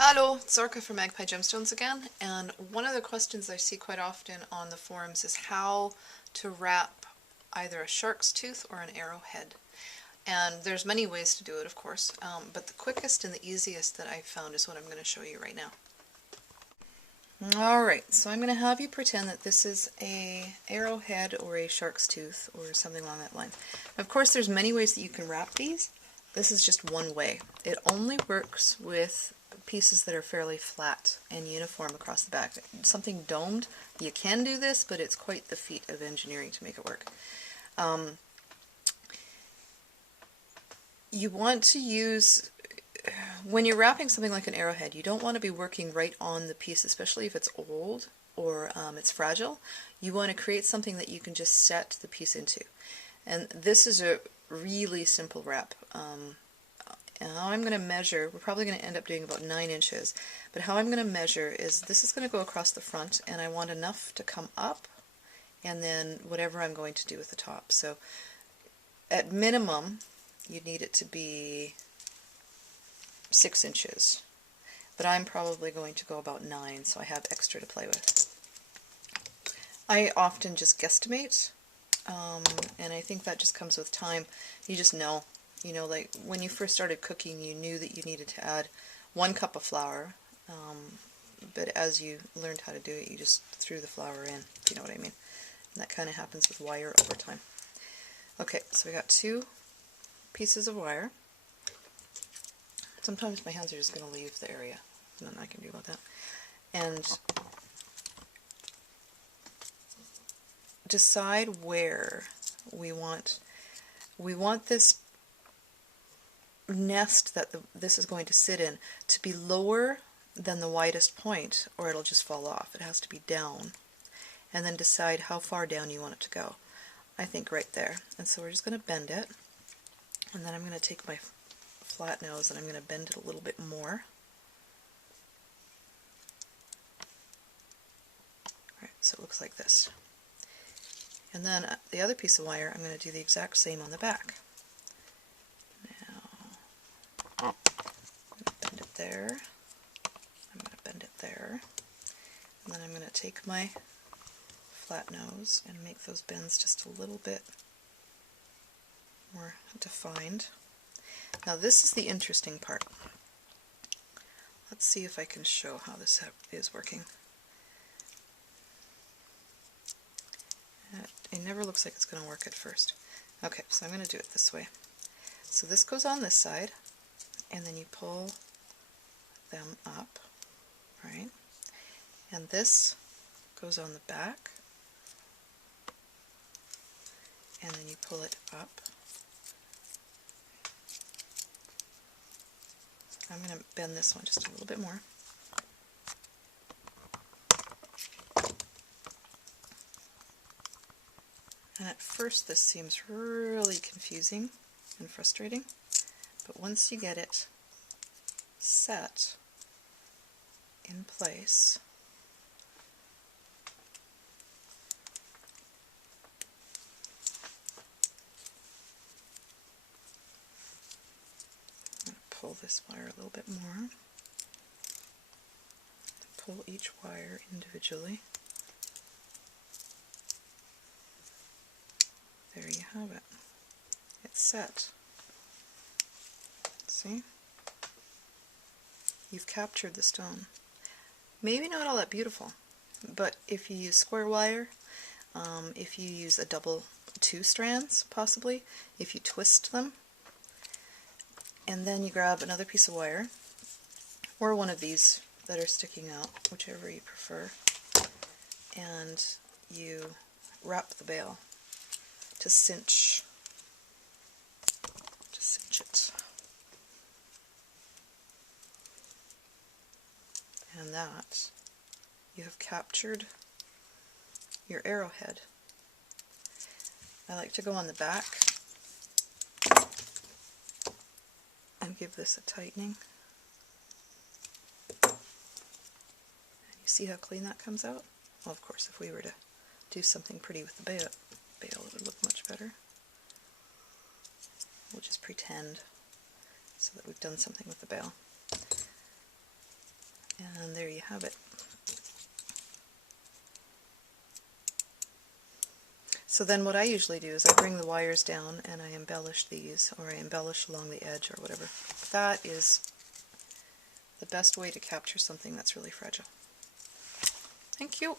Hello, it's Szarka from Magpie Gemstones again, and one of the questions I see quite often on the forums is how to wrap either a shark's tooth or an arrowhead. And there's many ways to do it, of course, but the quickest and the easiest that I've found is what I'm going to show you right now. Alright, so I'm going to have you pretend that this is a arrowhead or a shark's tooth or something along that line. Of course, there's many ways that you can wrap these. This is just one way. It only works with pieces that are fairly flat and uniform across the back. Something domed, you can do this, but it's quite the feat of engineering to make it work. You want to use, when you're wrapping something like an arrowhead, you don't want to be working right on the piece, especially if it's old or it's fragile. You want to create something that you can just set the piece into. And this is a really simple wrap. And how I'm going to measure, we're probably going to end up doing about 9 inches, but how I'm going to measure is this is going to go across the front, and I want enough to come up, and then whatever I'm going to do with the top. So at minimum, you need it to be 6 inches, but I'm probably going to go about 9, so I have extra to play with. I often just guesstimate, and I think that just comes with time. You just know. You know, like when you first started cooking, you knew that you needed to add 1 cup of flour, but as you learned how to do it, you just threw the flour in, if you know what I mean. And that kind of happens with wire over time. Okay, so we got 2 pieces of wire. Sometimes my hands are just going to leave the area. Nothing I can do about that. And decide where we want this nest that this is going to sit in to be lower than the widest point, or it'll just fall off. It has to be down. And then decide how far down you want it to go. I think right there. And so we're just going to bend it. And then I'm going to take my flat nose and I'm going to bend it a little bit more. Alright, so it looks like this. And then the other piece of wire, I'm going to do the exact same on the back. I'm going to bend it there, I'm going to bend it there, and then I'm going to take my flat nose and make those bends just a little bit more defined. Now this is the interesting part. Let's see if I can show how this is working. It never looks like it's going to work at first. Okay, so I'm going to do it this way. So this goes on this side, and then you pull them up, right? And this goes on the back, and then you pull it up. I'm going to bend this one just a little bit more. And at first this seems really confusing and frustrating, but once you get it set in place, I'm going to pull this wire a little bit more, pull each wire individually. There you have it. It's set. See? You've captured the stone. Maybe not all that beautiful, but if you use square wire, if you use a double 2 strands possibly, if you twist them, and then you grab another piece of wire, or one of these that are sticking out, whichever you prefer, and you wrap the bail to cinch it. And that, you have captured your arrowhead. I like to go on the back and give this a tightening. And you see how clean that comes out? Well, of course, if we were to do something pretty with the bail, it would look much better. We'll just pretend so that we've done something with the bail. And there you have it. So then what I usually do is I bring the wires down and I embellish these, or I embellish along the edge or whatever. That is the best way to capture something that's really fragile. Thank you.